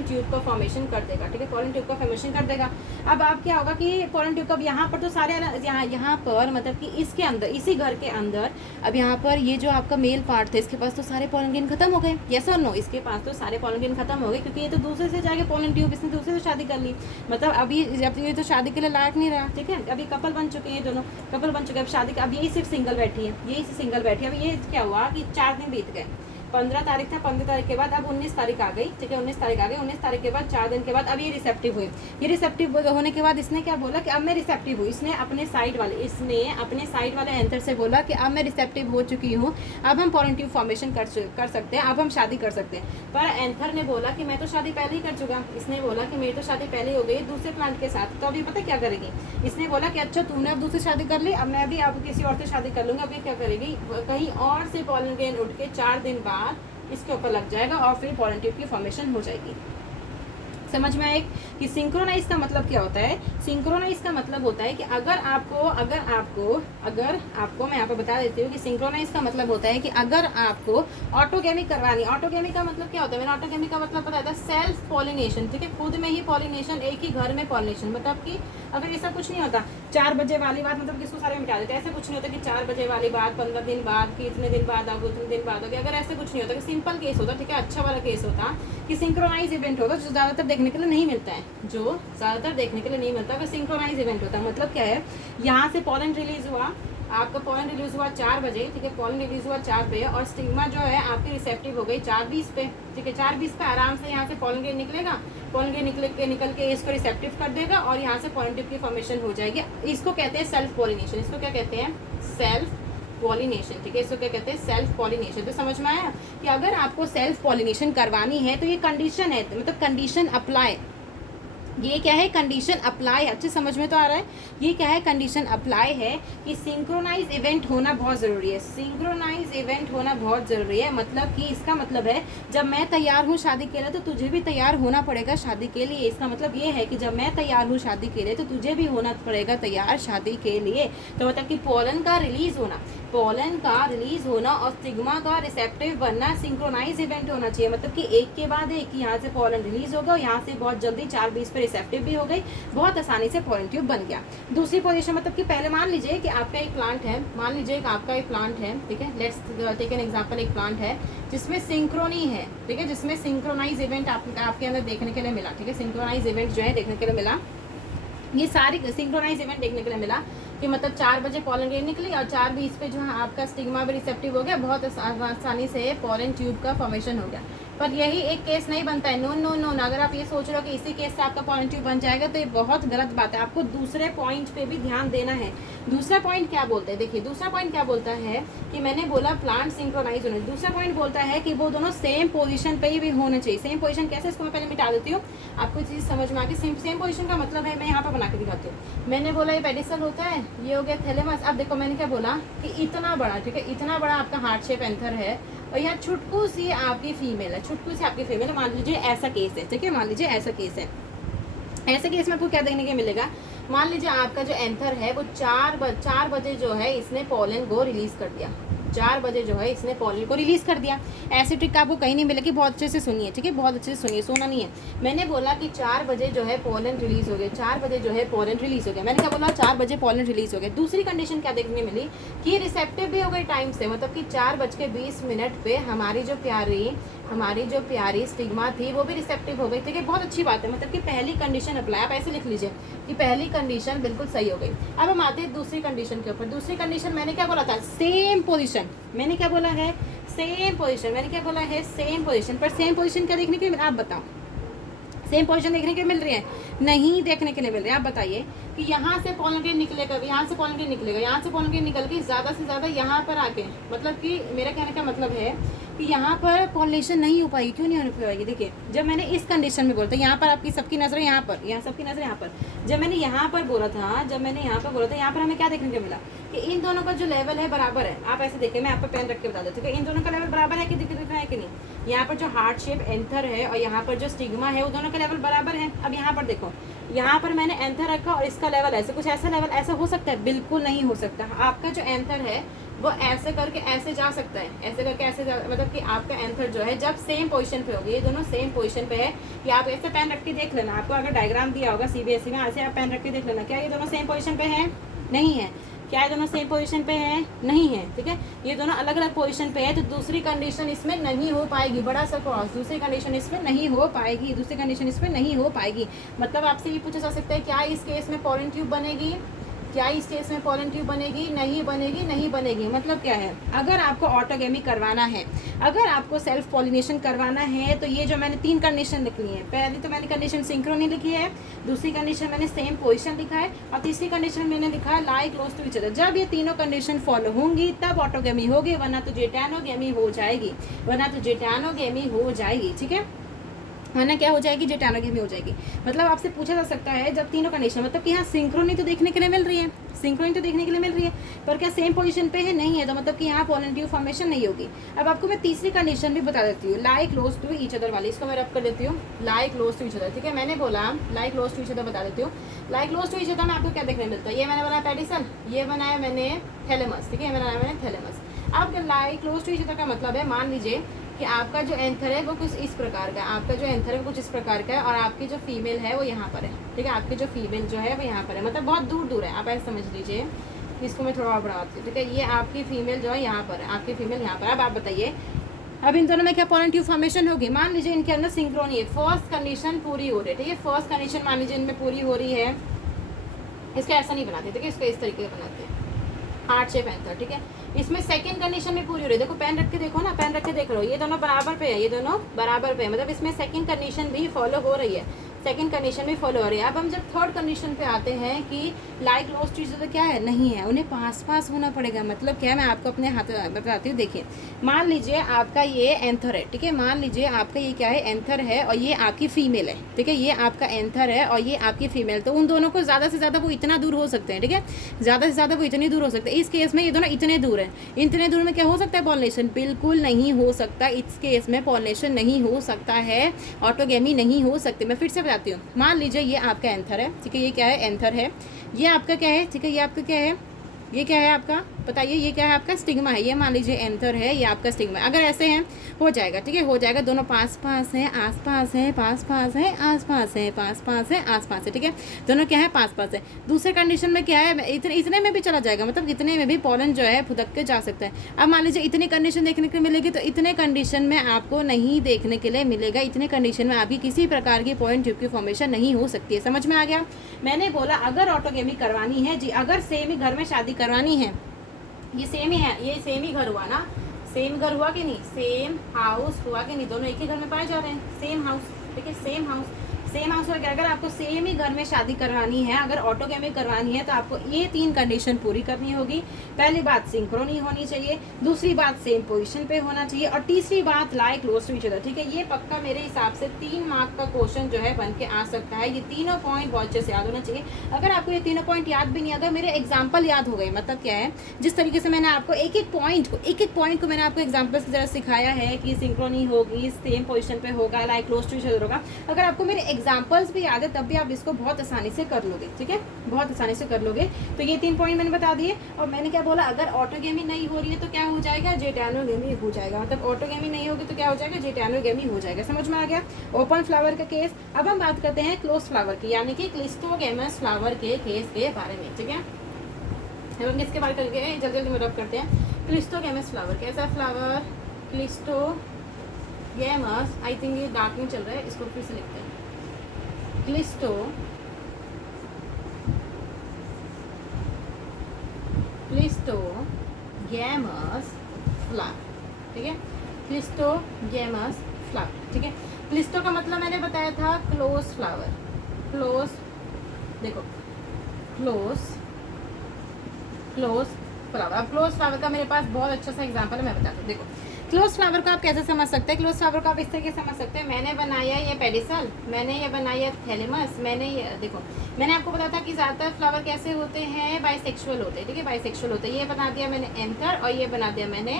ट्यूब का फॉर्मेशन कर देगा, ठीक है, पोलन ट्यूब का फॉर्मेशन कर देगा। अब आप क्या होगा कि पोलन ट्यूब का यहाँ पर तो सारे यहाँ पर मतलब कि इसके अंदर, इसी घर के अंदर, अब यहाँ पर ये जो आपका मेल पार्ट था, इसके पास तो सारे पोलन ग्रेन खत्म हो गए, यस और नो, इसके पास तो सारे पोलन ग्रेन खत्म हो गए, क्योंकि ये तो दूसरे से जाके पोलन ट्यूब, इसने दूसरे से शादी कर ली, मतलब अभी जब ये तो शादी के लिए लायक नहीं रहा, ठीक है, अभी कपल बन चुके हैं, दोनों कपल बन चुके हैं, अब शादी, अब यही सिर्फ सिंगल बैठी है, अब ये क्या हुआ कि 4 दिन बीत गए। 15 तारीख था, 15 तारीख के बाद अब 19 तारीख आ गई, ठीक है, 19 तारीख के बाद 4 दिन के बाद अब ये रिसेप्टिव हुई। ये रिसेप्टिव होने के बाद इसने क्या बोला कि अब मैं रिसेप्टिव हुई। इसने अपने साइड वाले एंथर से बोला कि अब मैं रिसेप्टिव हो चुकी हूँ, अब हम पोलन ट्यूब फॉर्मेशन कर सकते हैं, अब हम शादी कर सकते हैं। पर एंथर ने बोला कि मैं तो शादी पहले ही कर चुका। इसने बोला कि मेरी तो शादी पहले हो गई दूसरे प्लांट के साथ, तो अभी पता क्या करेगी। इसने बोला कि अच्छा तूने अब दूसरी शादी कर ली, अब मैं भी अब किसी और से शादी कर लूँगा। अभी क्या करेगी, कहीं और से पोलन ग्रेन उठ के 4 दिन बाद इसके ऊपर लग जाएगा और फिर पोलन ट्यूब की फॉर्मेशन हो जाएगी। समझ में आए कि सिंक्रोनाइज का मतलब क्या होता है। सिंक्रोनाइज का मतलब होता है कि अगर आपको मैं यहाँ पर बता देती हूँ कि सिंक्रोनाइज का मतलब होता है कि अगर आपको ऑटोगेमी करवानी, ऑटोगेमी का मतलब क्या होता है, मैंने ऑटोगेमी का मतलब बताया था सेल्फ पॉलिनेशन, ठीक है, खुद में ही पॉलिनेशन, एक ही घर में पॉलिनेशन। मतलब कि अगर ऐसा कुछ नहीं होता 4 बजे वाली बात, मतलब किसको सारे मिटा देते, ऐसा कुछ नहीं होता कि 4 बजे वाली बात 15 दिन बाद कि इतने दिन बाद आओगे, उतने दिन बाद होगी, अगर ऐसा कुछ नहीं होता, कि सिंपल केस होता, ठीक है, अच्छा वाला केस होता कि सिंक्रोनाइज इवेंट होता, जो ज़्यादातर देखने के लिए नहीं मिलता है, अगर सिंक्रोनाइज इवेंट होता है। मतलब क्या है, यहाँ से पोलन रिलीज हुआ, आपका पोलन रिलीज हुआ 4 बजे, ठीक है, पोलन रिलीज हुआ 4 बजे और स्टिग्मा जो है आपकी रिसेप्टिव हो गई 4:20 पे, ठीक है, 4:20 पे आराम से यहाँ से पोलन ग्रेन निकलेगा, पोलन ग्रेन निकल के इसको रिसेप्टिव कर देगा और यहाँ से पोलन ट्यूब की फॉर्मेशन हो जाएगी। इसको कहते हैं सेल्फ पॉलिनेशन, इसको क्या कहते हैं, सेल्फ पॉलिनेशन, ठीक है, इसको क्या कहते हैं, सेल्फ पॉलिनेशन। तो समझ में आया कि अगर आपको सेल्फ पॉलिनेशन करवानी है तो ये कंडीशन है, मतलब कंडीशन अप्लाई, ये क्या है, कंडीशन अप्लाई, अच्छे समझ में तो आ रहा है, ये क्या है, कंडीशन अप्लाई है कि सिंक्रोनाइज इवेंट होना बहुत ज़रूरी है, सिंक्रोनाइज इवेंट होना बहुत ज़रूरी है। मतलब कि इसका मतलब है जब मैं तैयार हूँ शादी के लिए तो तुझे भी तैयार होना पड़ेगा शादी के लिए। इसका मतलब ये है कि जब मैं तैयार हूँ शादी के लिए तो तुझे भी होना पड़ेगा तैयार शादी के लिए। तो मतलब कि पोलन का रिलीज होना और स्टिग्मा का रिसेप्टिव बनना सिंक्रोनाइज इवेंट होना चाहिए। मतलब कि एक के बाद एक, यहाँ से पोलन रिलीज होगा, यहाँ से बहुत जल्दी 4:20 पे रिसेप्टिव भी हो गई, बहुत आसानी से पोलन ट्यूब बन गया। दूसरी पोजीशन, मतलब कि पहले मान लीजिए कि आपका एक प्लांट है, ठीक है, लेट्स टेक एन एग्जांपल, एक प्लांट है जिसमें सिंक्रोनी है, ठीक है, जिसमें सिंक्रोनाइज इवेंट आपके अंदर देखने के लिए मिला, ठीक है, सिंक्रोनाइज इवेंट जो है देखने के लिए मिला, ये सारी सिंक्रोनाइज इवेंट देखने के लिए मिला कि मतलब 4 बजे पोलन ग्रेन निकली और 4:20 पे जो है आपका स्टिग्मा भी रिसेप्टिव हो गया, बहुत आसानी से पोलन ट्यूब का फॉर्मेशन हो गया। पर यही एक केस नहीं बनता है। नो नो नो, अगर आप ये सोच रहे हो कि इसी केस से आपका पॉइंट ट्यूब बन जाएगा तो ये बहुत गलत बात है। आपको दूसरे पॉइंट पे भी ध्यान देना है। दूसरा पॉइंट क्या बोलते हैं, देखिए दूसरा पॉइंट क्या बोलता है कि मैंने बोला प्लांट सिंक्रोनाइज होने। दूसरा पॉइंट बोलता है कि वो दोनों सेम पोजीशन पे ही भी होना चाहिए। सेम पोजीशन कैसे, इसको मैं पहले मिटा देती हूँ, आपको चीज़ समझ में आ गई। सेम पोजीशन का मतलब है, मैं यहाँ पर बना के दिखाती हूँ। मैंने बोला ये पेडिसल होता है, ये हो गया थैलेमस। अब देखो मैंने क्या बोला कि इतना बड़ा, ठीक है, इतना बड़ा आपका हार्ट शेप एंथर है और यहाँ छुटकू सी आपकी फीमेल है, छुटकू सी आपकी फीमेल है। मान लीजिए ऐसा केस है, ठीक है, मान लीजिए ऐसा केस है। ऐसे केस में आपको क्या देखने को मिलेगा, मान लीजिए आपका जो एंथर है वो 4 बजे जो है इसने पोलन को रिलीज कर दिया। 4 बजे जो है इसने पोलन को रिलीज कर दिया। ऐसी ट्रिक आपको कहीं नहीं मिलेगी, बहुत अच्छे से सुनिए, ठीक है, बहुत अच्छे से सुनिए, सोना नहीं है। मैंने बोला कि 4 बजे जो है पोलन रिलीज हो गया, 4 बजे जो है पोलन रिलीज हो गया। मैंने क्या बोला, 4 बजे पोलन रिलीज हो गया। दूसरी कंडीशन क्या देखने मिली कि रिसेप्टिव भी हो गई टाइम से, मतलब कि 4:20 पे हमारी जो प्यारी स्टिग्मा थी वो भी रिसेप्टिव हो गई, ठीक है, बहुत अच्छी बात है। मतलब कि पहली कंडीशन अप्लाई, आप ऐसे लिख लीजिए कि पहली कंडीशन बिल्कुल सही हो गई। अब हम आते हैं दूसरी कंडीशन के ऊपर। दूसरी कंडीशन मैंने क्या बोला था, सेम पोजीशन। मैंने क्या बोला है, सेम पोजीशन। मैंने क्या बोला है, सेम पोजीशन। पर सेम पोजीशन क्या देखने के लिए, आप बताओ, सेम पोजीशन देखने के लिए मिल रही है? नहीं देखने के लिए मिल रही है। आप बताइए कि यहाँ से पोलन ग्रेन निकलेगा, यहाँ से पोलन ग्रेन निकलेगा, यहाँ से पोलन ग्रेन निकल के ज़्यादा से ज़्यादा यहाँ पर आके, मतलब कि मेरा कहने का मतलब है कि यहाँ पर पॉलिनेशन नहीं हो पाएगी। क्यों नहीं हो पाएगी, देखिए जब मैंने इस कंडीशन में बोला था, यहाँ पर आपकी सबकी नजर यहाँ पर, यहाँ सबकी नजर यहाँ पर, जब मैंने यहाँ पर बोला था, यहाँ पर हमें क्या देखने को मिला कि इन दोनों का जो लेवल है बराबर है। आप ऐसे देखिए, मैं आप पे पेन रख के बता देती हूँ, इन दोनों का लेवल बराबर है कि दिख रहा है कि नहीं। यहाँ पर जो हार्ट शेप एंथर है और यहाँ पर जो स्टिग्मा है वो दोनों का लेवल बराबर है। अब यहाँ पर देखो, यहाँ पर मैंने एंथर रखा और इसका लेवल ऐसे, कुछ ऐसा लेवल ऐसा हो सकता है? बिल्कुल नहीं हो सकता। आपका जो एंथर है वो ऐसे करके ऐसे जा सकता है, ऐसे करके ऐसे जा, मतलब कि आपका एंथर जो है जब सेम पोजीशन पे होगी, ये दोनों सेम पोजीशन पे है, कि आप ऐसे पेन रख के देख लेना। आपको अगर डायग्राम दिया होगा सीबीएसई में, ऐसे आप पेन रख के देख लेना, क्या ये दोनों सेम पोजीशन पे है? नहीं है। क्या ये दोनों सेम पोजीशन पे है? नहीं है, ठीक है, ये दोनों अलग अलग पोजीशन पे है। तो दूसरी कंडीशन इसमें नहीं हो पाएगी, बड़ा सा क्रॉस, दूसरी कंडीशन इसमें नहीं हो पाएगी, दूसरी कंडीशन इसमें नहीं हो पाएगी। मतलब आपसे ये पूछा जा सकता है, क्या इस केस में पोलन ट्यूब बनेगी? क्या इस केस में पोलन ट्यूब बनेगी? नहीं बनेगी, नहीं बनेगी। मतलब क्या है, अगर आपको ऑटोगेमी करवाना है, अगर आपको सेल्फ पॉलिनेशन करवाना है, तो ये जो मैंने 3 कंडीशन लिखी है, पहली तो मैंने कंडीशन सिंक्रोनी लिखी है, दूसरी कंडीशन मैंने सेम पोजीशन लिखा है, और तीसरी कंडीशन मैंने लिखा है लाई क्लोज टू ईच अदर। जब ये तीनों कंडीशन फॉलो होंगी तब ऑटोगेमी होगी, वरना तो जेटानोगेमी हो जाएगी, वरना तो जेटानोगेमी हो जाएगी, ठीक है, वरना क्या हो जाएगी, जेटानोगेमी हो जाएगी। मतलब आपसे पूछा जा सकता है जब तीनों कंडीशन, मतलब कि यहाँ सिंक्रोनी तो देखने के लिए मिल रही है, सिंक्रोनी तो देखने के लिए मिल रही है, पर क्या सेम पोजीशन पे है? नहीं है, तो मतलब कि यहाँ पोलन ट्यूब फॉर्मेशन नहीं होगी। अब आपको मैं तीसरी कंडीशन भी बता देती हूँ, lie close to each other वाली, इसको मैं रब कर देती हूँ, lie close to each other, ठीक है। मैंने बोला lie close to each other बता देती हूँ। Lie close to each other में आपको क्या देखने मिलता है, ये मैंने बनाया पेडिसल, ये बनाया मैंने थैलेमस, ठीक है, ये बनाया मैंने थैलेमस। अब लाई क्लोज टू ईच अदर का मतलब है, मान लीजिए कि आपका जो एंथर है वो कुछ इस प्रकार का है, आपका जो एंथर है वो कुछ इस प्रकार का है, और आपकी जो फीमेल है वो यहाँ पर है, ठीक है, आपकी जो फीमेल जो है वो यहाँ पर है, मतलब बहुत दूर दूर है। आप ऐसे समझ लीजिए, इसको मैं थोड़ा और बढ़ाती हूँ, ठीक है, ये आपकी फीमेल जो है यहाँ पर है, आपकी फीमेल यहाँ पर। अब आप बताइए, अब इन दोनों में क्या पोलन ट्यूब फॉर्मेशन होगी? मान लीजिए इनके अंदर सिंक्रोनी है, फर्स्ट कंडीशन पूरी हो रही है, ठीक है, फर्स्ट कंडीशन मान लीजिए इनमें पूरी हो रही है। इसका ऐसा नहीं बनाते, ठीक है, इसको इस तरीके से बनाते हैं, हार्ट शेप एंथर, ठीक है। इसमें सेकंड कंडीशन में पूरी हो रही है, देखो पेन रख के देखो ना, पेन रख के देख लो, ये दोनों बराबर पे है, ये दोनों बराबर पे है, मतलब इसमें सेकंड कंडीशन भी फॉलो हो रही है, सेकंड कंडीशन भी फॉलो हो रही है। अब हम जब थर्ड कंडीशन पे आते हैं कि like close to each other क्या है, नहीं है, उन्हें पास पास होना पड़ेगा। मतलब क्या है, मैं आपको अपने हाथ बताती हूँ, देखिए मान लीजिए आपका ये एंथर है, ठीक है, मान लीजिए आपका ये क्या है, एंथर है, और ये आपकी फीमेल है, ठीक है, ये आपका एंथर है और ये आपकी फीमेल, तो उन दोनों को ज़्यादा से ज़्यादा वो इतना दूर हो सकते हैं, ठीक है, ज़्यादा से ज़्यादा वो इतनी दूर हो सकते हैं। इस केस में ये दोनों इतने दूर हैं, इतने दूर में क्या हो सकता है, पॉलिनेशन बिल्कुल नहीं हो सकता, इस केस में पॉलिनेशन नहीं हो सकता है, ऑटोगेमी नहीं हो सकती। मैं फिर से बताती हूँ, मान लीजिए ये आपका एंथर है, ठीक है, ये क्या है, एंथर है, ये आपका क्या है, ठीक है, ये आपका क्या है, ये क्या है आपका, बताइए, ये क्या है आपका, स्टिग्मा है, ये मान लीजिए एंथर है, ये आपका स्टिग्मा है। अगर ऐसे हैं हो जाएगा, ठीक है, हो जाएगा, दोनों पास पास हैं, आस पास हैं, पास पास हैं, आस पास हैं, पास पास हैं, आस पास है, ठीक है, दोनों क्या है, पास पास है। दूसरे कंडीशन में क्या है, इतने में भी चला जाएगा, मतलब इतने में भी पोलन जो है फुदक के जा सकता है। अब मान लीजिए इतनी कंडीशन देखने को मिलेगी, तो इतने कंडीशन में आपको नहीं देखने के लिए मिलेगा, इतने कंडीशन में आपकी किसी प्रकार की पोलन ट्यूब की फॉर्मेशन नहीं हो सकती है। समझ में आ गया? मैंने बोला अगर ऑटोगेमी करवानी है जी, अगर सेम ही घर में शादी करवानी है, ये सेम ही है, ये सेम ही घर हुआ ना, सेम घर हुआ कि नहीं, सेम हाउस हुआ कि नहीं, दोनों एक ही घर में पाए जा रहे हैं, सेम हाउस, ठीक है, सेम हाउस। सेम हाउस में अगर आपको सेम ही घर में शादी करवानी है, अगर ऑटोगेमी करवानी है, तो आपको ये 3 कंडीशन पूरी करनी होगी। पहली बात सिंक्रोनी होनी चाहिए, दूसरी बात सेम पोजीशन पे होना चाहिए, और तीसरी बात लाई क्लोज टू ईच अदर, ठीक है। ये पक्का मेरे हिसाब से 3 मार्क का क्वेश्चन जो है बन के आ सकता है। ये तीनों पॉइंट बहुत अच्छे से याद होना चाहिए। अगर आपको ये तीनों पॉइंट याद भी नहीं, अगर मेरे एग्जाम्पल याद हो गए, मतलब क्या है, जिस तरीके से मैंने आपको एक एक पॉइंट को मैंने आपको एग्जाम्पल की तरह सिखाया है कि सिंक्रोनी होगी, सेम पोजिशन पे होगा, लाई क्लोज टू ईच अदर होगा, अगर आपको मेरे एग्जाम्पल्स भी याद है तब भी आप इसको बहुत आसानी से कर लोगे, ठीक है, बहुत आसानी से कर लोगे। तो ये 3 पॉइंट मैंने बता दिए। और मैंने क्या बोला, अगर ऑटोगेमी नहीं हो रही है तो क्या हो जाएगा, जेटानोगेमी हो जाएगा। मतलब ऑटोगेमी नहीं होगी तो क्या हो जाएगा, जेटानोगेमी हो जाएगा। समझ में आ गया ओपन फ्लावर का केस। अब हम बात करते हैं क्लोज फ्लावर की, यानी कि क्लिस्टोगेमस फ्लावर के केस के बारे में, ठीक है। हम किसके बारे करके जल्दी जल्दी में करते हैं। क्लिस्टोगेमस फ्लावर कैसा फ्लावर, क्लिस्टोगेमस, आई थिंक ये डार्क में चल रहा है, इसको फिर से लिखते हैं, क्लिस्टोगेमस फ्लावर, ठीक है, क्लिस्टोगेमस फ्लावर, ठीक है। क्लिस्टो का मतलब मैंने बताया था क्लोज फ्लावर, क्लोज, देखो क्लोज फ्लावर। अब क्लोज फ्लावर का मेरे पास बहुत अच्छा सा एग्जांपल है, मैं बताती हूँ। देखो क्लोज फ्लावर को आप कैसे समझ सकते हैं, क्लोज फ्लावर को आप इस तरीके से समझ सकते हैं, मैंने बनाया ये पेडिसल, मैंने ये बनाया थैलेमस, मैंने ये देखो, मैंने आपको बताया था कि ज़्यादातर फ्लावर कैसे होते हैं, बाइसेक्सुअल होते हैं, ठीक है, बाइसेक्सुअल होते हैं। ये बना दिया मैंने एंथर और ये बना दिया मैंने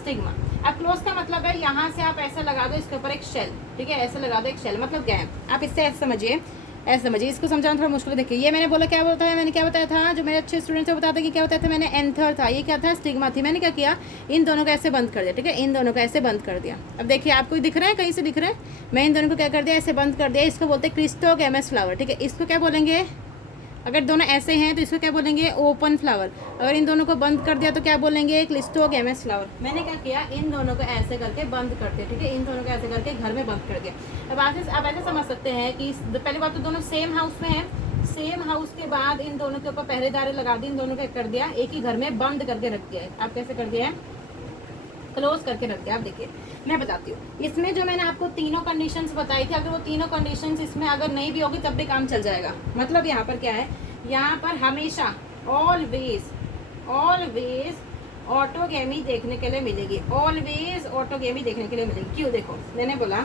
स्टिग्मा। अब क्लोज का मतलब है यहाँ से आप ऐसा लगा दो इसके ऊपर एक शेल, ठीक है, ऐसा लगा दो एक शेल, मतलब गैप। आप इससे ऐसे समझिए, ऐसे समझिए, इसको समझाना थोड़ा मुश्किल है। देखिए ये मैंने बोला क्या बोलता है, मैंने क्या बताया था, जो मेरे अच्छे स्टूडेंट्स को बताते कि क्या बताया था, मैंने एंथर था, ये क्या था, स्टिग्मा थी। मैंने क्या किया, इन दोनों को ऐसे बंद कर दिया, ठीक है, इन दोनों को ऐसे बंद कर दिया। अब देखिए आपको दिख रहा है, कहीं से दिख रहा है, मैं इन दोनों को क्या कर दिया, ऐसे बंद कर दिया। इसको बोलते हैं क्लिस्टोगेमस फ्लावर, ठीक है। इसको क्या बोलेंगे, अगर दोनों ऐसे हैं तो इसको क्या बोलेंगे, ओपन फ्लावर। अगर इन दोनों को बंद कर दिया तो क्या बोलेंगे, क्लिस्टोगेमस फ्लावर। मैंने क्या किया, इन दोनों को ऐसे करके बंद कर दिया, ठीक है, इन दोनों को ऐसे करके घर में बंद कर दिया। अब ऐसे समझ सकते हैं कि पहली बात तो दोनों सेम हाउस में है, सेम हाउस के बाद इन दोनों के ऊपर पहरेदारी लगा दी, इन दोनों को कर दिया, एक ही घर में बंद करके रख दिया है। आप कैसे कर दिया है, क्लोज करके रख दिया। आप देखिए मैं बताती हूँ, इसमें जो मैंने आपको तीनों कंडीशंस बताई थी, अगर वो तीनों कंडीशंस इसमें अगर नहीं भी होगी तब भी काम चल जाएगा। मतलब यहाँ पर क्या है, यहाँ पर हमेशा ऑलवेज ऑटोगेमी देखने के लिए मिलेगी, ऑलवेज ऑटोगेमी देखने के लिए मिलेगी। क्यों, देखो मैंने बोला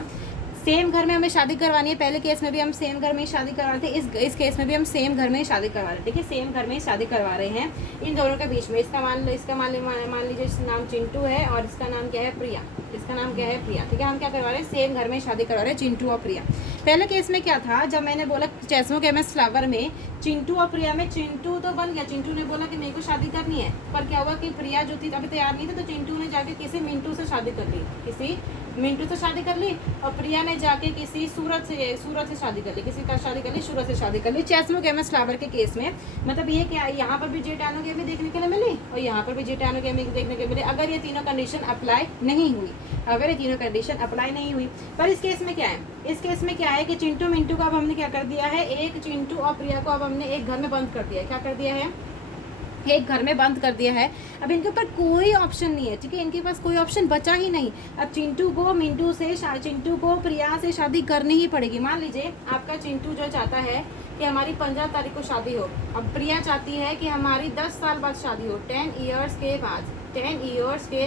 सेम घर में हमें शादी करवानी है, पहले केस में भी हम सेम घर में ही शादी करवा रहे थे, इस केस में भी हम सेम घर में ही शादी करवा रहे हैं, ठीक है, सेम घर में ही शादी करवा रहे हैं। इन दोनों के बीच में इसका मान लीजिए इसका नाम चिंटू है और इसका नाम क्या है, प्रिया, इसका नाम क्या है, प्रिया, ठीक है। हम क्या करवा रहे हैं, सेम घर में शादी करवा रहे हैं, चिंटू और प्रिया। पहले केस में क्या था, जब मैंने बोला क्लिस्टोगेमस फ्लावर में चिंटू और प्रिया में, चिंटू तो बन गया, चिंटू ने बोला कि मेरे को शादी करनी है, पर क्या हुआ कि प्रिया जो थी अभी तैयार नहीं थी, तो चिंटू ने जाके किसी मिंटू से शादी कर ली, किसी मिंटू से शादी कर ली, और प्रिया ने जाके किसी सूरत से शादी कर ली, किसी का शादी कर ली, सूरत से शादी कर ली। क्लिस्टोगेमस फ्लावर के केस में मतलब ये क्या, यहाँ पर भी जेटानोगेमी देखने के लिए मिली और यहाँ पर भी जेटानोगेमी देखने के लिए मिली, अगर ये तीनों कंडीशन अप्लाई नहीं हुई, अगर ये तीनों कंडीशन अप्लाई नहीं हुई। पर इस केस में क्या है, इस केस में क्या है कि चिंटू मिंटू को अब हमने क्या कर दिया है, एक चिंटू और प्रिया को अब हमने एक घर में बंद कर दिया है। क्या कर दिया है, एक घर में बंद कर दिया है। अब इनके ऊपर कोई ऑप्शन नहीं है, ठीक है, इनके पास कोई ऑप्शन बचा ही नहीं। अब चिंटू को प्रिया से शादी करनी ही पड़ेगी। मान लीजिए आपका चिंटू जो चाहता है कि हमारी 15 तारीख को शादी हो, अब प्रिया चाहती है कि हमारी 10 साल बाद शादी हो, 10 इयर्स के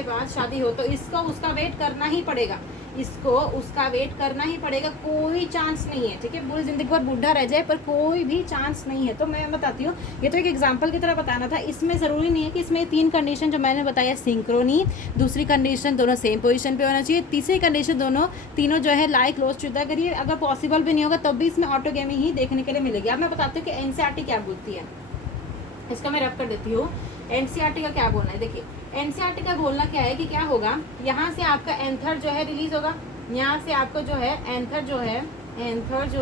बाद शादी हो, तो इसको उसका वेट करना ही पड़ेगा, इसको उसका वेट करना ही पड़ेगा, कोई चांस नहीं है, ठीक है। पूरी जिंदगी भर बूढ़ा रह जाए पर कोई भी चांस नहीं है। तो मैं बताती हूँ, ये तो एक एग्जांपल की तरह बताना था, इसमें ज़रूरी नहीं है कि इसमें 3 कंडीशन जो मैंने बताया, सिंक्रोनी, दूसरी कंडीशन दोनों सेम पोजीशन पे होना चाहिए, तीसरी कंडीशन तीनों जो है लाई क्लोज टू द, अगर ये अगर पॉसिबल भी नहीं होगा तब भी इसमें ऑटोगेमी ही देखने के लिए मिलेगी। अब मैं बताती हूँ कि एनसीईआरटी क्या बोलती है, इसका मैं रब कर देती हूँ। एनसीईआरटी का क्या बोलना है, देखिए एनसीईआरटी का बोलना क्या है कि क्या होगा, यहाँ से आपका एंथर जो है रिलीज होगा, यहाँ से आपको जो है एंथर जो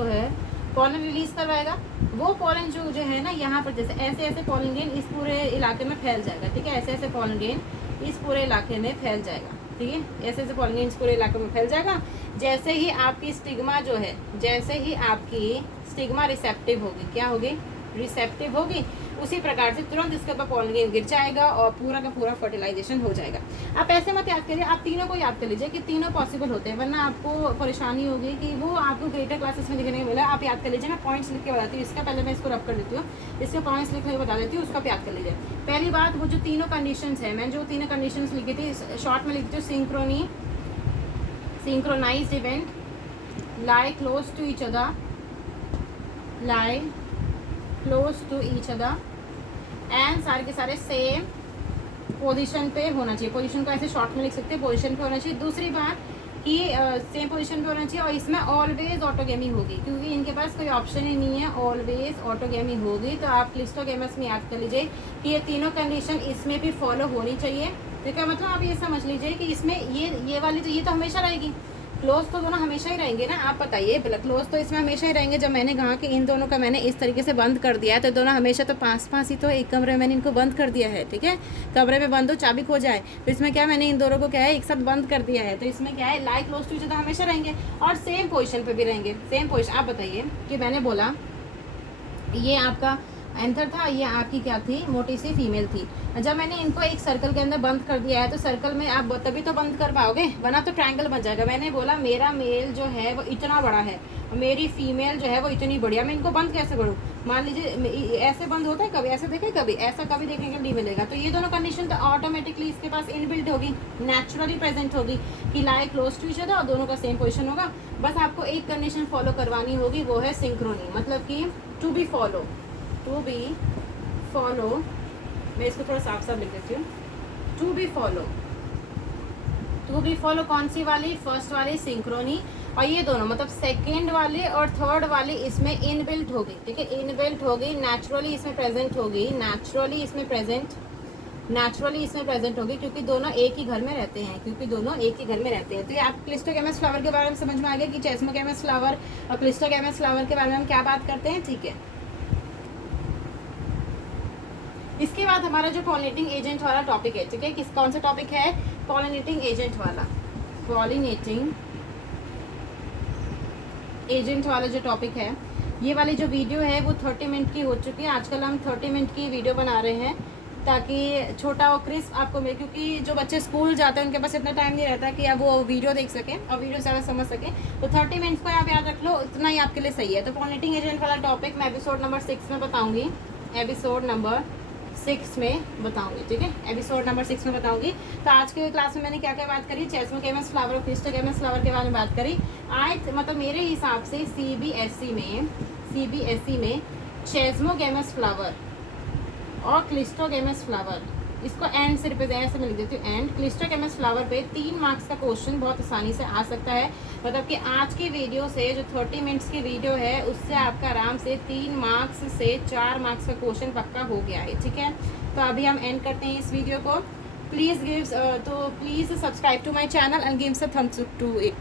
है पॉलन रिलीज करवाएगा। वो पॉलन जो है ना, यहाँ पर जैसे ऐसे पॉलन ग्रेन इस पूरे इलाके में फैल जाएगा, ठीक है, ऐसे पॉलन ग्रेन इस पूरे इलाके में फैल जाएगा, ठीक है, ऐसे पॉलन ग्रेन इस पूरे इलाके में फैल जाएगा। जैसे ही आपकी स्टिग्मा जो है, जैसे ही आपकी स्टिग्मा रिसेप्टिव होगी, क्या होगी, रिसेप्टिव होगी, उसी प्रकार से तुरंत इसके ऊपर पॉलिनेशन गिर जाएगा और पूरा का पूरा फर्टिलाइजेशन हो जाएगा। आप ऐसे मत याद करिए, आप तीनों को याद कर लीजिए कि तीनों पॉसिबल होते हैं, वरना आपको परेशानी होगी कि वो आपको ग्रेटर क्लासेस में दिखने को मिला। आप याद कर लीजिए, मैं पॉइंट्स लिख के बताती हूँ, इसका पहले मैं इसको रब कर देती हूँ, इसके पॉइंट्स लिख के बता देती हूँ, उसका आप याद कर लीजिए। पहली बात, वो जो तीनों कंडीशंस है, मैं जो तीनों कंडीशंस लिखी थी शॉर्ट में लिखती हूँ, synchronised event, lie close to each other, lie close to each other and सारे के सारे सेम पोजीशन पे होना चाहिए। पोजीशन को ऐसे शॉर्ट में लिख सकते हैं, पोजीशन पे होना चाहिए। दूसरी बात कि सेम पोजीशन पे होना चाहिए और इसमें ऑलवेज ऑटोगेमी होगी, क्योंकि इनके पास कोई ऑप्शन ही नहीं है, ऑलवेज ऑटोगेमी होगी। तो आप क्लिस्टोगेमस में याद कर लीजिए कि ये तीनों कंडीशन इसमें भी फॉलो होनी चाहिए। तो क्या मतलब, आप ये समझ लीजिए कि इसमें ये वाली तो ये तो हमेशा रहेगी, क्लोज तो दोनों हमेशा ही रहेंगे ना। आप बताइए, क्लोज तो इसमें हमेशा ही रहेंगे। जब मैंने कहा कि इन दोनों का मैंने इस तरीके से बंद कर दिया है, तो दोनों हमेशा तो पास पास ही तो एक कमरे में मैंने इनको बंद कर दिया है, ठीक है। कमरे में बंद हो, चाबी खो जाए, तो इसमें क्या मैंने इन दोनों को क्या है एक साथ बंद कर दिया है। तो इसमें क्या है, लाई क्लोज टू ईच अदर हमेशा रहेंगे और सेम पोजिशन पर भी रहेंगे, सेम पोजिशन। आप बताइए कि मैंने बोला ये आपका एंथर था, ये आपकी क्या थी, मोटी सी फीमेल थी। जब मैंने इनको एक सर्कल के अंदर बंद कर दिया है, तो सर्कल में आप तभी तो बंद कर पाओगे, वरना तो ट्रायंगल बन जाएगा। मैंने बोला मेरा मेल जो है वो इतना बड़ा है, मेरी फीमेल जो है वो इतनी बढ़िया, मैं इनको बंद कैसे करूँ। मान लीजिए ऐसे बंद होता है, कभी ऐसे देखे, कभी ऐसा, कभी देखने को नहीं मिलेगा। तो ये दोनों कंडीशन तो ऑटोमेटिकली इसके पास इनबिल्ट होगी, नेचुरली प्रेजेंट होगी कि लाई क्लोज टू ईच अदर और दोनों का सेम पोजिशन होगा। बस आपको एक कंडीशन फॉलो करवानी होगी, वो है सिंक्रोनी, मतलब कि to be follow, to be follow. मैं इसको थोड़ा साफ साफ लिख देती हूँ, to be follow. To be follow कौन सी वाली, फर्स्ट वाली सिंक्रोनी, और ये दोनों मतलब सेकेंड वाली और थर्ड वाली इसमें इनबिल्ट होगी, ठीक है, इनबिल्ट होगी, नेचुरली इसमें प्रेजेंट होगी, नेचुरली इसमें प्रेजेंट होगी, क्योंकि दोनों एक ही घर में रहते हैं, तो ये आप क्लिस्टोगेमस फ्लावर के बारे में समझ में आ गया कि चेस्मोगेमस फ्लावर और क्लिस्टोगेमस फ्लावर के बारे में हम क्या बात करते हैं, ठीक है। इसके बाद हमारा जो पॉलिनेटिंग एजेंट वाला टॉपिक है, ठीक है, कौन सा टॉपिक है, पॉलिनेटिंग एजेंट वाला। पॉलिनेटिंग एजेंट वाला जो टॉपिक है, ये वाली जो वीडियो है वो 30 मिनट की हो चुकी है। आजकल हम 30 मिनट की वीडियो बना रहे हैं ताकि छोटा और क्रिस्प आपको मिले, क्योंकि जो बच्चे स्कूल जाते हैं उनके पास इतना टाइम नहीं रहता कि आप वो वीडियो देख सकें और वीडियो ज़्यादा समझ सकें। तो 30 मिनट्स को आप याद रख लो, इतना ही आपके लिए सही है। तो पॉलिनेटिंग एजेंट वाला टॉपिक मैं एपिसोड नंबर 6 में बताऊँगी, एपिसोड नंबर 6 में बताऊंगी, ठीक है, एपिसोड नंबर 6 में बताऊंगी। तो आज के क्लास में मैंने क्या क्या बात करी, चेस्मोगेमस फ्लावर और क्लिस्टोगेमस फ्लावर के बारे में बात करी। आज मतलब मेरे हिसाब से सीबीएसई में चेस्मोगेमस फ्लावर और क्लिस्टोगेमस फ्लावर, इसको एंड से रिप्रेजेंट ऐसे मैं लिख देती हूँ, एंड क्लिस्टोगेमस फ्लावर पे 3 मार्क्स का क्वेश्चन बहुत आसानी से आ सकता है। मतलब कि आज की वीडियो से जो 30 मिनट्स की वीडियो है, उससे आपका आराम से 3 मार्क्स से 4 मार्क्स का क्वेश्चन पक्का हो गया है, ठीक है। तो अभी हम एंड करते हैं इस वीडियो को। Please subscribe to my channel and give a thumbs up to it.